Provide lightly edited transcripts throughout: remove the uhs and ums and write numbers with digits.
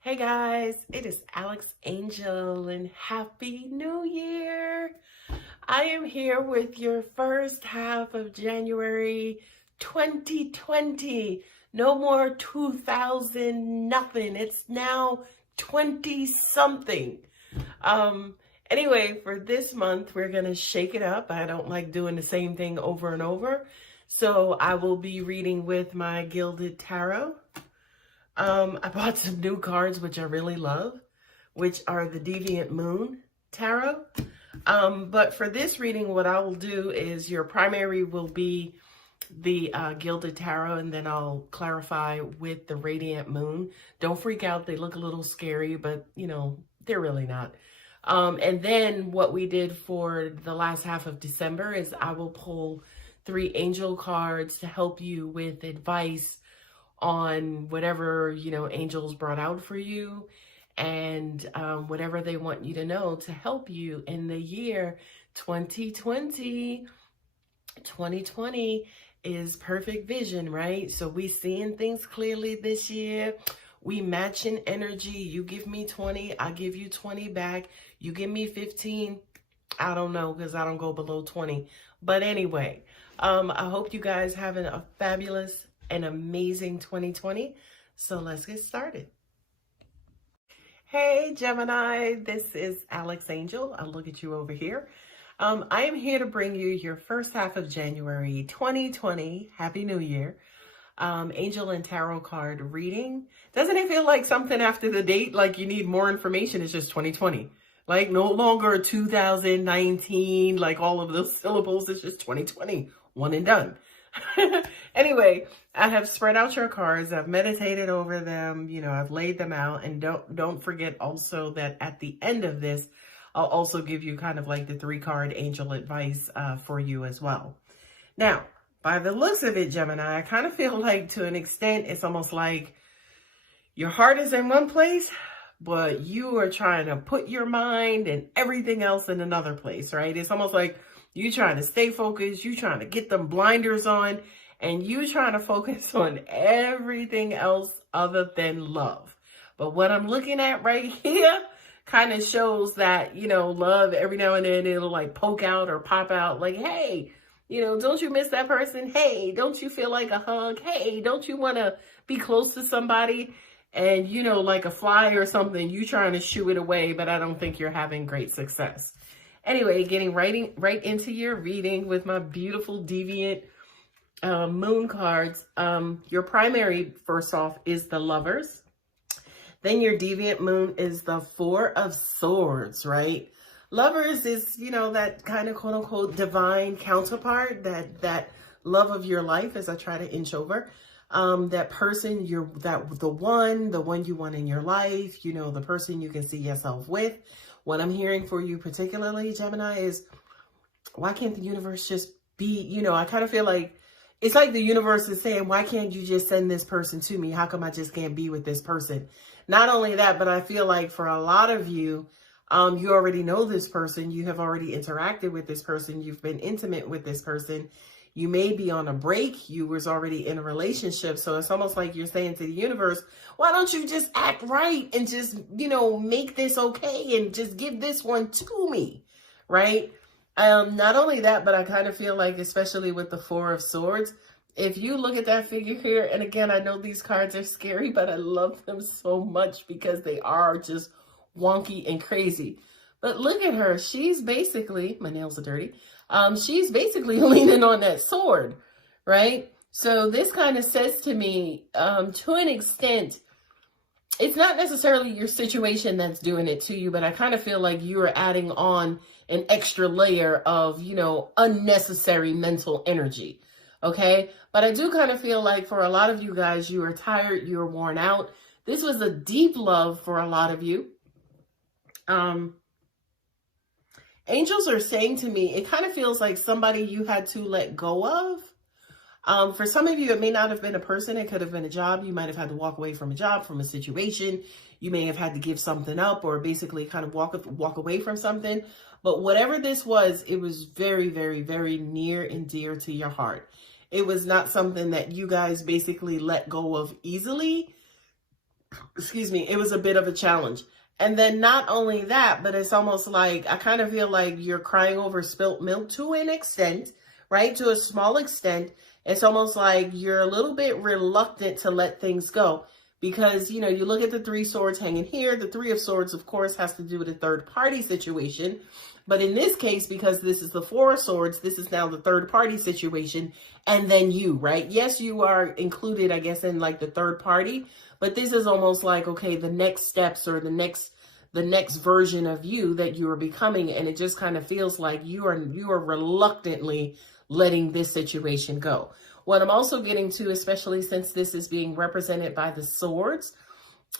Hey guys, it is Alex Angel and Happy New Year. I am here with your first half of January 2020. No more 2000 nothing. It's now 20 something. Anyway, for this month, we're going to shake it up. I don't like doing the same thing over and over. So I will be reading with my Gilded Tarot. I bought some new cards, which I really love, which are the Deviant Moon Tarot. But for this reading, what I will do is your primary will be the Gilded Tarot, and then I'll clarify with the Radiant Moon. Don't freak out. They look a little scary, but, you know, they're really not. And then what we did for the last half of December is I will pull 3 angel cards to help you with advice on whatever, you know, angels brought out for you and whatever they want you to know to help you in the year 2020. 2020 is perfect vision, right? So we seeing things clearly this year. We matching energy. You give me 20, I give you 20 back. You give me 15. I don't know, because I don't go below 20. But anyway, I hope you guys having a fabulous an amazing 2020. So let's get started. Hey Gemini, this is Alex Angel. I'll look at you over here. I am here to bring you your first half of January 2020. Happy New Year. Angel and tarot card reading. Doesn't it feel like something after the date, like you need more information? It's just 2020. Like no longer 2019, like all of those syllables. It's just 2020, one and done. Anyway, I have spread out your cards. I've meditated over them. You know, I've laid them out. And don't forget also that at the end of this, I'll also give you kind of like the 3-card angel advice for you as well. Now, by the looks of it, Gemini, I kind of feel like to an extent, it's almost like your heart is in one place, but you are trying to put your mind and everything else in another place, right? It's almost like you trying to stay focused, you trying to get them blinders on, and you trying to focus on everything else other than love. But what I'm looking at right here kind of shows that, you know, love every now and then it'll like poke out or pop out like, hey, you know, don't you miss that person? Hey, don't you feel like a hug? Hey, don't you want to be close to somebody? And, you know, like a fly or something, you trying to shoo it away, but I don't think you're having great success. Anyway, getting right into your reading with my beautiful Deviant Moon cards. Your primary, first off, is the Lovers. Then your Deviant Moon is the 4 of Swords, right? Lovers is, you know, that kind of quote unquote divine counterpart, that love of your life, as I try to inch over. That person, the one you want in your life, you know, the person you can see yourself with. What I'm hearing for you particularly, Gemini, is why can't the universe just be, you know, I kind of feel like it's like the universe is saying, why can't you just send this person to me? How come I just can't be with this person? Not only that, but I feel like for a lot of you, you already know this person. You have already interacted with this person. You've been intimate with this person. You may be on a break. You was already in a relationship. So it's almost like you're saying to the universe, why don't you just act right and just, you know, make this okay and just give this one to me, right? Not only that, but I kind of feel like, especially with the 4 of Swords, if you look at that figure here, and again, I know these cards are scary, but I love them so much because they are just wonky and crazy. But look at her. She's basically, my nails are dirty. She's basically leaning on that sword, right? So this kind of says to me, to an extent, it's not necessarily your situation that's doing it to you, but I kind of feel like you are adding on an extra layer of, you know, unnecessary mental energy. Okay. But I do kind of feel like for a lot of you guys, you are tired, you're worn out. This was a deep love for a lot of you. Angels are saying to me, it kind of feels like somebody you had to let go of. For some of you, it may not have been a person. It could have been a job. You might have had to walk away from a job, from a situation. You may have had to give something up or basically kind of walk away from something. But whatever this was, it was very, very, very near and dear to your heart. It was not something that you guys basically let go of easily. excuse me, it was a bit of a challenge. And then not only that, but it's almost like, I kind of feel like you're crying over spilt milk to an extent, right? To a small extent. It's almost like you're a little bit reluctant to let things go because, you know, you look at the Three Swords hanging here. The Three of Swords, of course, has to do with a third party situation. But in this case, because this is the Four of Swords, this is now the third party situation. And then you, right? Yes, you are included, I guess, in like the third party. But this is almost like, okay, the next steps or the next version of you that you are becoming. And it just kind of feels like you are reluctantly letting this situation go. What I'm also getting to, especially since this is being represented by the swords,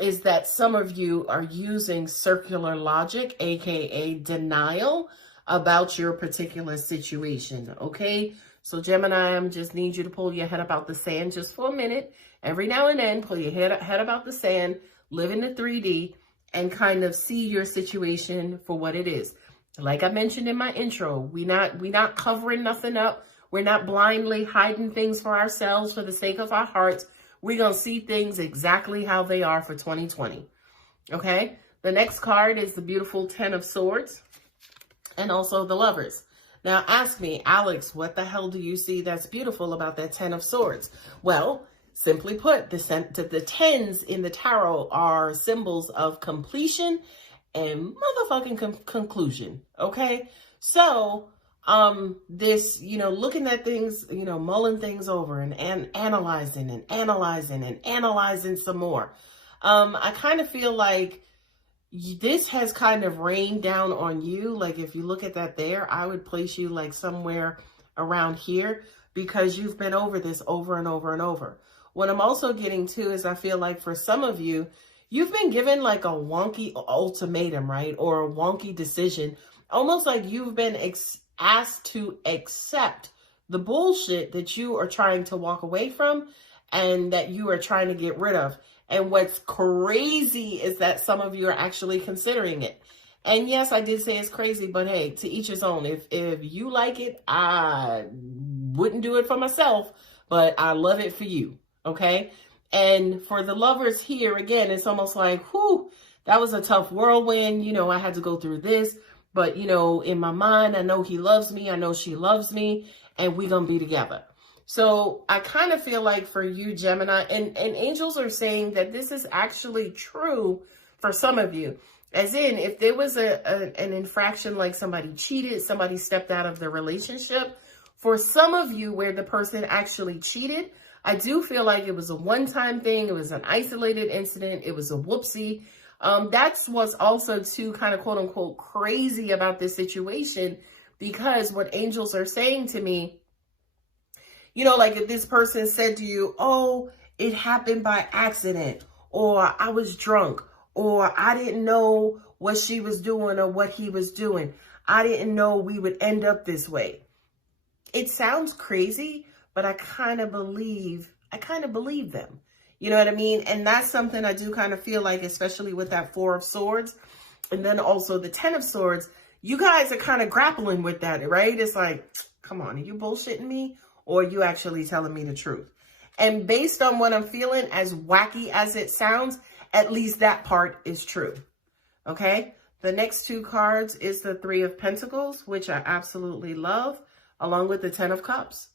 is that some of you are using circular logic, aka denial, about your particular situation. Okay, so Gemini, I just need you to pull your head up out the sand just for a minute. Every now and then, pull your head about the sand, live in the 3D, and kind of see your situation for what it is. Like I mentioned in my intro, we not covering nothing up. We're not blindly hiding things for ourselves for the sake of our hearts. We're going to see things exactly how they are for 2020. Okay? The next card is the beautiful 10 of Swords and also the Lovers. Now ask me, Alex, what the hell do you see that's beautiful about that 10 of Swords? Well, simply put, the tens in the tarot are symbols of completion and motherfucking conclusion. Okay? So, this, you know, looking at things, you know, mulling things over and analyzing some more. I kind of feel like this has kind of rained down on you. Like if you look at that there, I would place you like somewhere around here because you've been over this over and over and over. What I'm also getting to is I feel like for some of you, you've been given like a wonky ultimatum, right? Or a wonky decision, almost like you've been asked to accept the bullshit that you are trying to walk away from and that you are trying to get rid of. And what's crazy is that some of you are actually considering it. And yes, I did say it's crazy, but hey, to each his own. If you like it, I wouldn't do it for myself, but I love it for you. Okay. And for the Lovers here, again, it's almost like, whew, that was a tough whirlwind. You know, I had to go through this. But, you know, in my mind, I know he loves me. I know she loves me. And we're going to be together. So I kind of feel like for you, Gemini, and angels are saying that this is actually true for some of you. As in, if there was an infraction, like somebody cheated, somebody stepped out of the relationship, for some of you where the person actually cheated, I do feel like it was a one-time thing. It was an isolated incident. It was a whoopsie. That's what's also too kind of quote unquote crazy about this situation, because what angels are saying to me, you know, like if this person said to you, oh, it happened by accident, or I was drunk, or I didn't know what she was doing or what he was doing. I didn't know we would end up this way. It sounds crazy, but I kind of believe them. You know what I mean? And that's something I do kind of feel like, especially with that 4 of Swords and then also the 10 of Swords, you guys are kind of grappling with that, right? It's like, come on, are you bullshitting me? Or are you actually telling me the truth? And based on what I'm feeling, as wacky as it sounds, at least that part is true. Okay? The next two cards is the 3 of Pentacles, which I absolutely love, along with the 10 of Cups.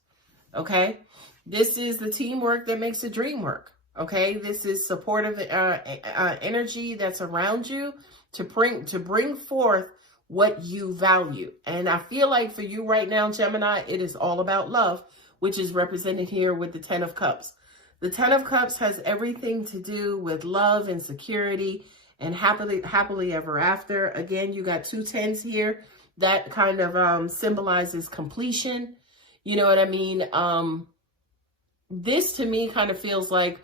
Okay? This is the teamwork that makes the dream work. Okay, this is supportive energy that's around you to bring forth what you value. And I feel like for you right now, Gemini, it is all about love, which is represented here with the 10 of Cups. The 10 of Cups has everything to do with love and security and happily ever after. Again, you got 2 10s here. That kind of symbolizes completion. You know what I mean? This to me kind of feels like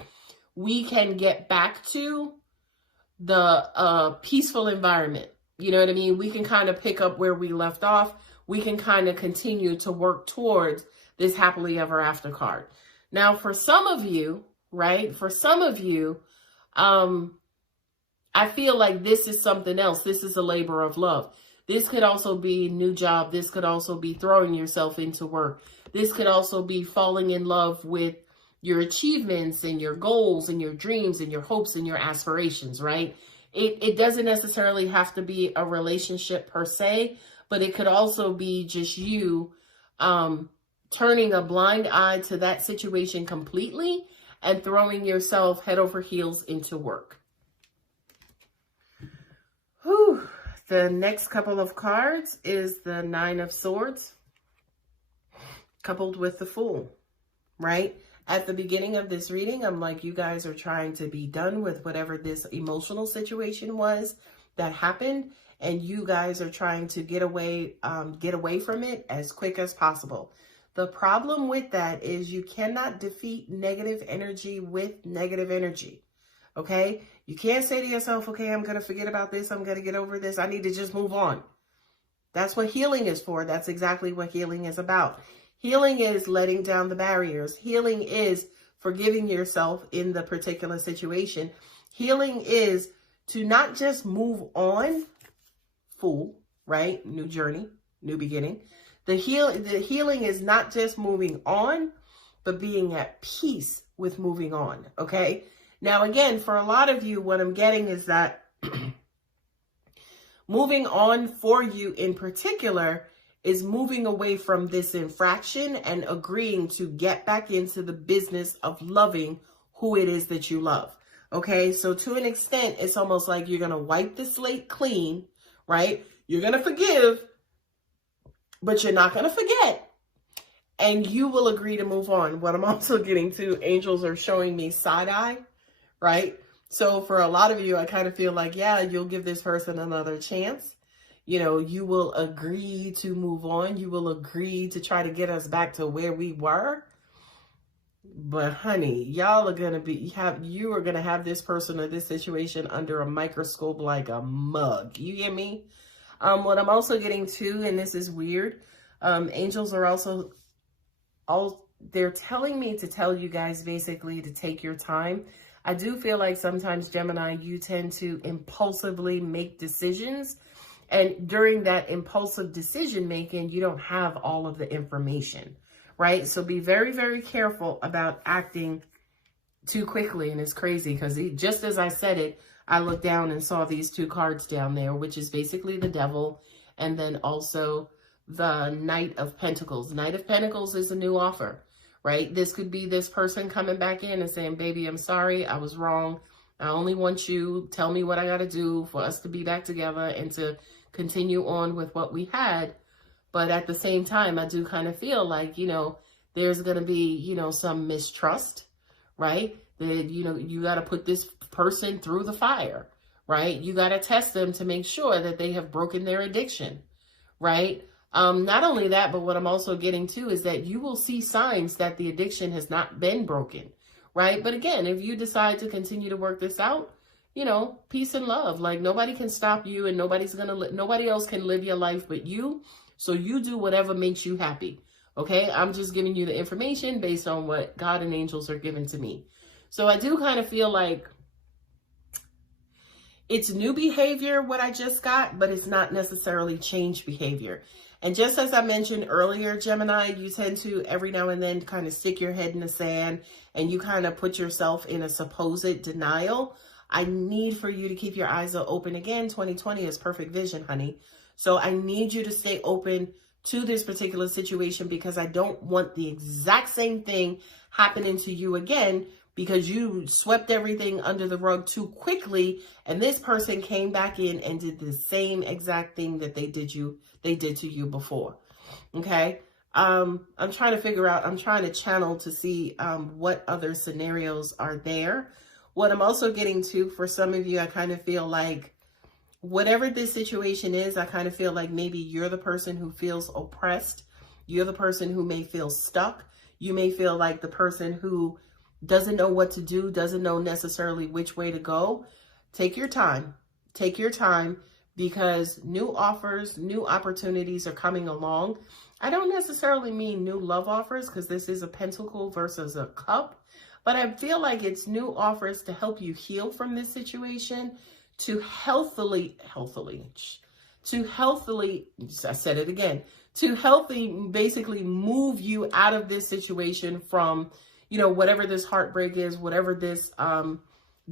we can get back to the peaceful environment. You know what I mean? We can kind of pick up where we left off. We can kind of continue to work towards this happily ever after card. Now, for some of you, right? For some of you, I feel like this is something else. This is a labor of love. This could also be a new job. This could also be throwing yourself into work. This could also be falling in love with your achievements and your goals and your dreams and your hopes and your aspirations, right? It doesn't necessarily have to be a relationship per se, but it could also be just you turning a blind eye to that situation completely and throwing yourself head over heels into work. Whew. The next couple of cards is the Nine of Swords coupled with the Fool, right? At the beginning of this reading, I'm like, you guys are trying to be done with whatever this emotional situation was that happened, and you guys are trying to get away from it as quick as possible. The problem with that is you cannot defeat negative energy with negative energy, okay? You can't say to yourself, okay, I'm going to forget about this. I'm going to get over this. I need to just move on. That's what healing is for. That's exactly what healing is about. Healing is letting down the barriers. Healing is forgiving yourself in the particular situation. Healing is to not just move on, Fool, right? New journey, new beginning. The healing is not just moving on, but being at peace with moving on, okay? Now, again, for a lot of you, what I'm getting is that moving on for you in particular is moving away from this infraction and agreeing to get back into the business of loving who it is that you love. Okay, so to an extent, it's almost like you're going to wipe the slate clean, right? You're going to forgive, but you're not going to forget. And you will agree to move on. What I'm also getting to, angels are showing me side eye, right? So for a lot of you, I kind of feel like, yeah, you'll give this person another chance. You know, you will agree to move on. You will agree to try to get us back to where we were. But honey, y'all are going to you are going to have this person or this situation under a microscope like a mug. You get me? What I'm also getting to, and this is weird, angels are also, they're telling me to tell you guys basically to take your time. I do feel like sometimes, Gemini, you tend to impulsively make decisions. And during that impulsive decision making, you don't have all of the information, right? So be very, very careful about acting too quickly. And it's crazy because just as I said it, I looked down and saw these two cards down there, which is basically the devil. And then also the Knight of Pentacles. Knight of Pentacles is a new offer, right? This could be this person coming back in and saying, baby, I'm sorry, I was wrong. I only want you, tell me what I got to do for us to be back together and to continue on with what we had. But at the same time, I do kind of feel like, you know, there's going to be, you know, some mistrust, right? That, you know, you got to put this person through the fire, right? You got to test them to make sure that they have broken their addiction, right? Not only that, but what I'm also getting to is that you will see signs that the addiction has not been broken, right? But again, if you decide to continue to work this out, you know, peace and love. Like, nobody can stop you, and nobody else can live your life but you. So you do whatever makes you happy. Okay. I'm just giving you the information based on what God and angels are giving to me. So I do kind of feel like it's new behavior, what I just got, but it's not necessarily change behavior. And just as I mentioned earlier, Gemini, you tend to every now and then kind of stick your head in the sand and you kind of put yourself in a supposed denial. I need for you to keep your eyes open. Again, 2020 is perfect vision, honey. So I need you to stay open to this particular situation because I don't want the exact same thing happening to you again because you swept everything under the rug too quickly and this person came back in and did the same exact thing that they did to you before. Okay? I'm trying to channel to see what other scenarios are there. What I'm also getting to, for some of you, I kind of feel like whatever this situation is, I kind of feel like maybe you're the person who feels oppressed. You're the person who may feel stuck. You may feel like the person who doesn't know what to do, doesn't know necessarily which way to go. Take your time. Take your time because new offers, new opportunities are coming along. I don't necessarily mean new love offers because this is a pentacle versus a cup. But I feel like it's new offers to help you heal from this situation, to healthily, I said it again, to basically move you out of this situation from, you know, whatever this heartbreak is, whatever this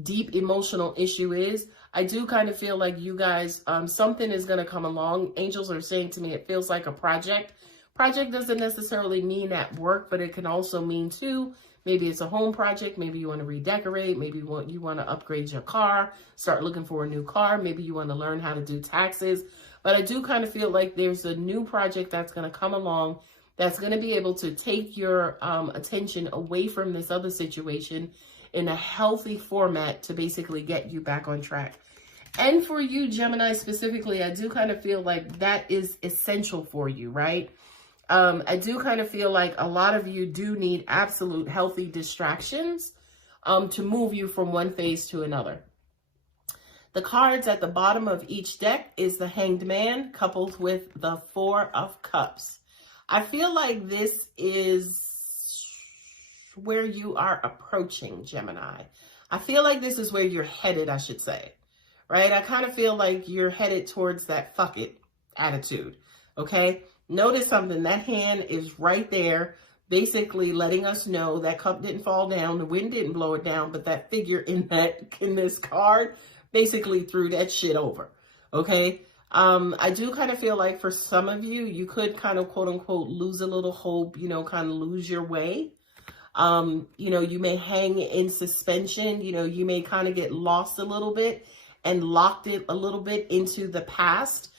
deep emotional issue is, I do kind of feel like you guys, something is going to come along. Angels are saying to me, it feels like a project. Project doesn't necessarily mean at work, but it can also mean too, maybe it's a home project. Maybe you want to redecorate. Maybe you want to upgrade your car, start looking for a new car. Maybe you want to learn how to do taxes. But I do kind of feel like there's a new project that's going to come along that's going to be able to take your attention away from this other situation in a healthy format to basically get you back on track. And for you, Gemini, specifically, I do kind of feel like that is essential for you, right? I do kind of feel like a lot of you do need absolute healthy distractions to move you from one phase to another. The cards at the bottom of each deck is the Hanged Man coupled with the Four of Cups. I feel like this is where you are approaching, Gemini. I feel like this is where you're headed, I should say, right? I kind of feel like you're headed towards that fuck it attitude, okay? Notice something, that hand is right there, basically letting us know that cup didn't fall down, the wind didn't blow it down, but that figure in this card basically threw that shit over, okay? I do kind of feel like for some of you, you could kind of quote unquote lose a little hope, you know, kind of lose your way. You know, you may hang in suspension, you know, you may kind of get lost a little bit and locked it a little bit into the past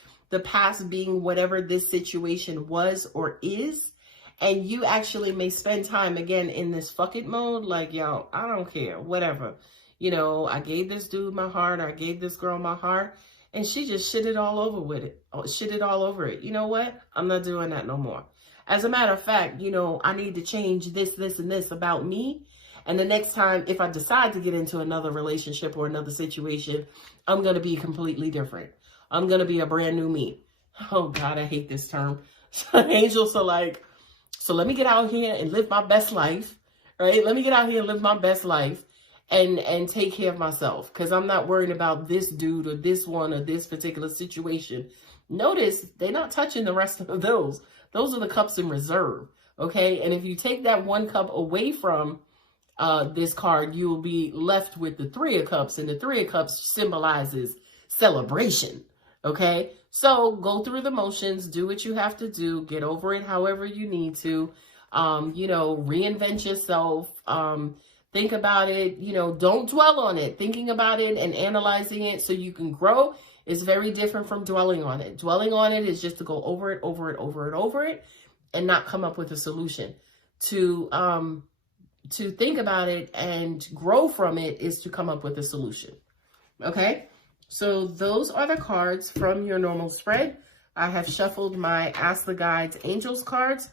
being whatever this situation was or is. And you actually may spend time again in this fuck it mode. Like, yo, I don't care, whatever. You know, I gave this dude my heart, or I gave this girl my heart, and she just shit it all over with it. Shit it all over it. You know what? I'm not doing that no more. As a matter of fact, you know, I need to change this, and this about me. And the next time, if I decide to get into another relationship or another situation, I'm going to be completely different. I'm going to be a brand new me. Oh, God, I hate this term. Angels are like, so let me get out here and live my best life, right? Let me get out here and live my best life and take care of myself, because I'm not worrying about this dude or this one or this particular situation. Notice they're not touching the rest of those. Those are the cups in reserve, okay? And if you take that one cup away from this card, you will be left with the Three of Cups, and the Three of Cups symbolizes celebration, okay? So go through the motions, do what you have to do, get over it however you need to, you know, reinvent yourself, think about it, you know, don't dwell on it. Thinking about it and analyzing it so you can grow is very different from dwelling on it. Dwelling on it is just to go over it, and not come up with a solution. To think about it and grow from it is to come up with a solution. Okay? So those are the cards from your normal spread. I have shuffled my Ask the Guides Angels cards.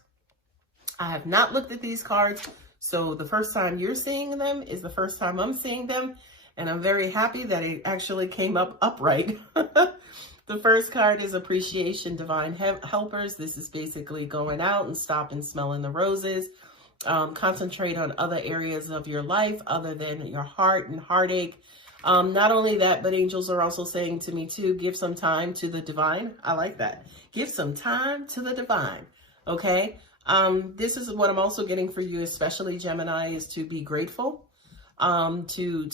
I have not looked at these cards, so the first time you're seeing them is the first time I'm seeing them, and I'm very happy that it actually came up upright. The first card is Appreciation, Divine Helpers. This is basically going out and stop and smelling the roses. Concentrate on other areas of your life other than your heart and heartache. Not only that, but angels are also saying to me too, give some time to the divine. I like that. Give some time to the divine. Okay. This is what I'm also getting for you, especially Gemini, is to be grateful, to,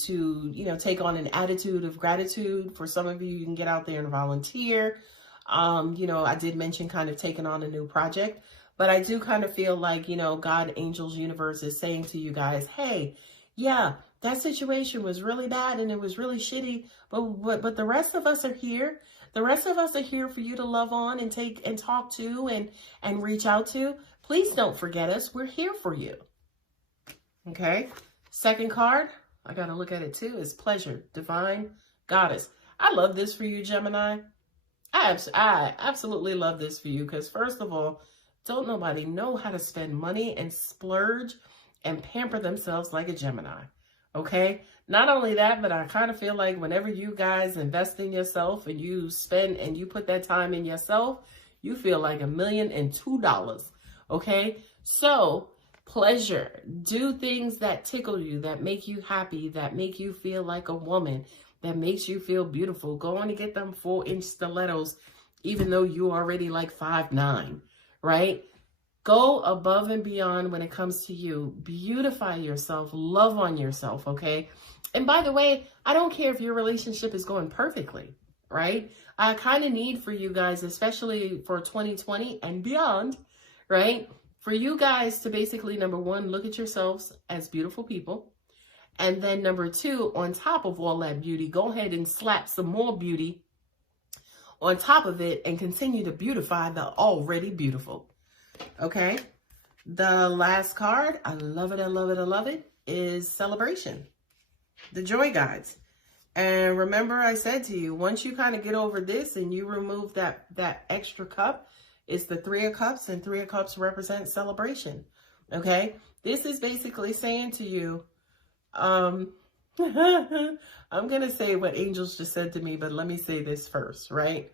you know, take on an attitude of gratitude. For some of you, you can get out there and volunteer. You know, I did mention kind of taking on a new project, but I do kind of feel like, you know, God, angels, universe is saying to you guys, hey, yeah, that situation was really bad and it was really shitty, but the rest of us are here. The rest of us are here for you to love on and take and talk to and reach out to. Please don't forget us. We're here for you. Okay. Second card, I got to look at it too, is Pleasure, Divine Goddess. I love this for you, Gemini. I absolutely love this for you because, first of all, don't nobody know how to spend money and splurge and pamper themselves like a Gemini. Okay. Not only that, but I kind of feel like whenever you guys invest in yourself and you spend and you put that time in yourself, you feel like $1,002,002. Okay. So pleasure, do things that tickle you, that make you happy, that make you feel like a woman, that makes you feel beautiful. Go on and get them 4-inch stilettos, even though you already like 5'9", right? Go above and beyond when it comes to you. Beautify yourself. Love on yourself, okay? And by the way, I don't care if your relationship is going perfectly, right? I kind of need for you guys, especially for 2020 and beyond, right? For you guys to basically, number one, look at yourselves as beautiful people. And then number two, on top of all that beauty, go ahead and slap some more beauty on top of it and continue to beautify the already beautiful. Okay? The last card, I love it, I love it, I love it, is celebration. The joy guides. And remember I said to you, once you kind of get over this and you remove that extra cup, it's the Three of Cups, and Three of Cups represents celebration. Okay? This is basically saying to you, I'm going to say what angels just said to me, but let me say this first, right?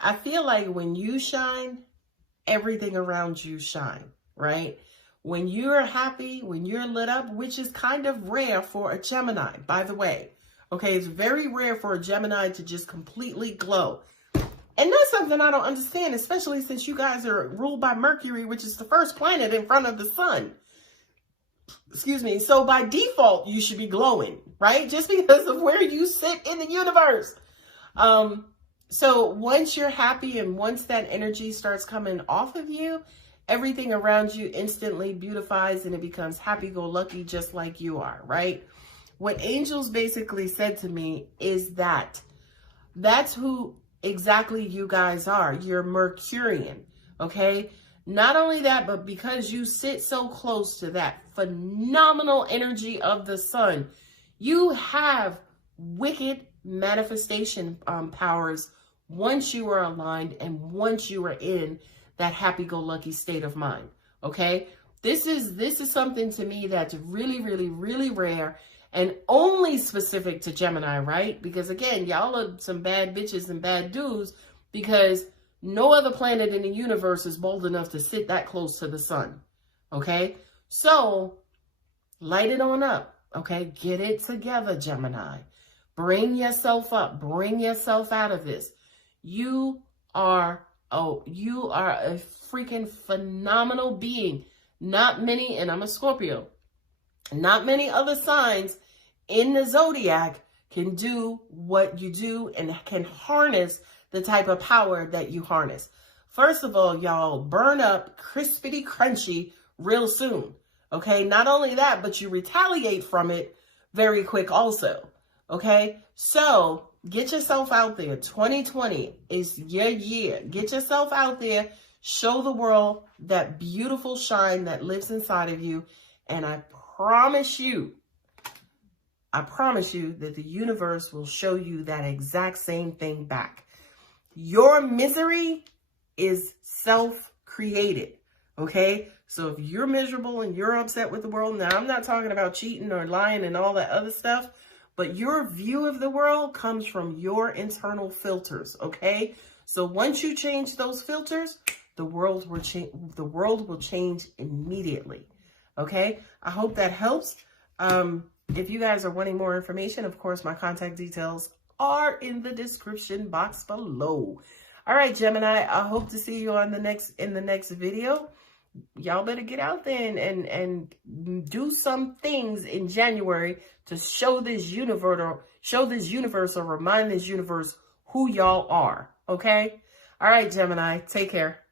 I feel like when you shine, everything around you shine, right? When you're happy, when you're lit up, which is kind of rare for a Gemini, by the way. Okay, it's very rare for a Gemini to just completely glow. And that's something I don't understand, especially since you guys are ruled by Mercury, which is the first planet in front of the sun. Excuse me. So by default, you should be glowing, right? Just because of where you sit in the universe. So once you're happy and once that energy starts coming off of you, everything around you instantly beautifies and it becomes happy-go-lucky just like you are, right? What angels basically said to me is that's who exactly you guys are. You're Mercurian, okay? Not only that, but because you sit so close to that phenomenal energy of the sun, you have wicked manifestation powers once you are aligned and once you are in that happy-go-lucky state of mind, okay? This is something to me that's really, really, really rare and only specific to Gemini, right? Because again, y'all are some bad bitches and bad dudes because no other planet in the universe is bold enough to sit that close to the sun, okay? So, light it on up, okay? Get it together, Gemini. Bring yourself up. Bring yourself out of this. You are a freaking phenomenal being. Not many, and I'm a Scorpio, not many other signs in the zodiac can do what you do and can harness the type of power that you harness. First of all, y'all burn up crispity crunchy real soon. Okay. Not only that, but you retaliate from it very quick also. Okay. So get yourself out there. 2020 is your year. Get yourself out there. Show the world that beautiful shine that lives inside of you. And I promise you that the universe will show you that exact same thing back. Your misery is self-created, okay? So if you're miserable and you're upset with the world, now I'm not talking about cheating or lying and all that other stuff, but your view of the world comes from your internal filters, okay? So once you change those filters, the world will change immediately, okay? I hope that helps. If you guys are wanting more information, of course, my contact details are in the description box below. All right, Gemini, I hope to see you on the next video. Y'all better get out there and do some things in January to show this universe or remind this universe who y'all are. Okay? All right, Gemini, take care.